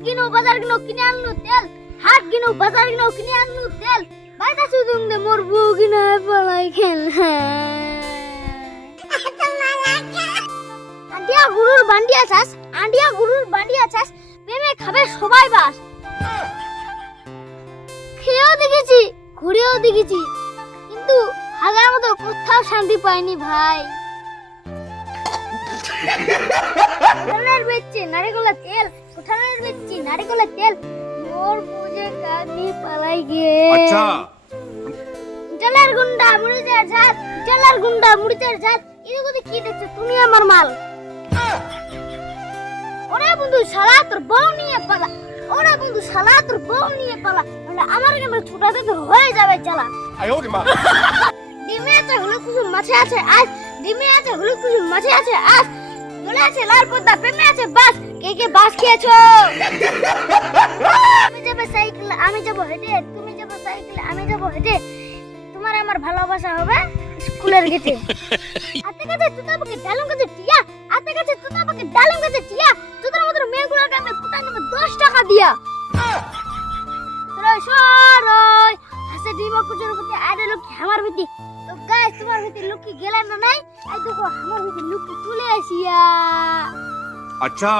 গিনো বাজার গিনো কিনে আনলু তেল হাট গিনো বাজার গিনো কিনে আনলু তেল বাইদা সুদুম দে মোর বউ গিনা পলাই খেল আন্ডিয়া গুরুর বান্ডি আছাস আন্ডিয়া গুরুর বান্ডি আছাস প্রেমে খাবে সবাই বাস খেয়েও দেখেছি ঘুরেও দেখেছি কিন্তু আগের মতো কোথাও শান্তি পাইনি ভাই উঠানের বেচছি নারিকলের তেল উঠানের বেচছি নারিকলের তেল মোর বুঝে কাগনি পালাই গে আচ্ছা জলের গুন্ডা মুড়িচার ঝাল জলের গুন্ডা মুড়িচার ঝাল এদিকে কি দেখছো তুমি আমার মাল ওরে বন্ধু শালা তোর বউ নিয়ে পালা ওরে বন্ধু শালা তোর বউ নিয়ে পালা মানে আমার ক্যামেরা ছোটাতে তোর হয়ে যাবে জ্বালা ডিমে আছে হলুদ কুসুম মাছে আছে আজ ডিমে আছে হলুদ কুসুম মাছে আছে আজ দোলে আছে লাল পদ্মা প্রেমে আছে বাস কে কে বাস খেয়েছো তুমি যাবে সাইকেল আমি যাব হেঁটে তুমি যাবে সাইকেল আমি যাব হেঁটে তোমার আমার ভালোবাসা হবে স্কুলের গেটে আতে কাছে তুতা পাকে ডালুম কাছে টিয়া আতে কাছে তুতা পাকে ডালুম কাছে টিয়া তোদের মতো মেয়েগুলোকে আমি ফুটাই নেব 10 টাকা দিয়া রয় সরয় হাসে ডিমা কুচুর করতে আইডে লোক আমার ভিতি তো গাইস তোমার ভিতি লোক কি গেলেন না নাই এই দেখো আমার ভিতি লোক চলে আসিয়া अच्छा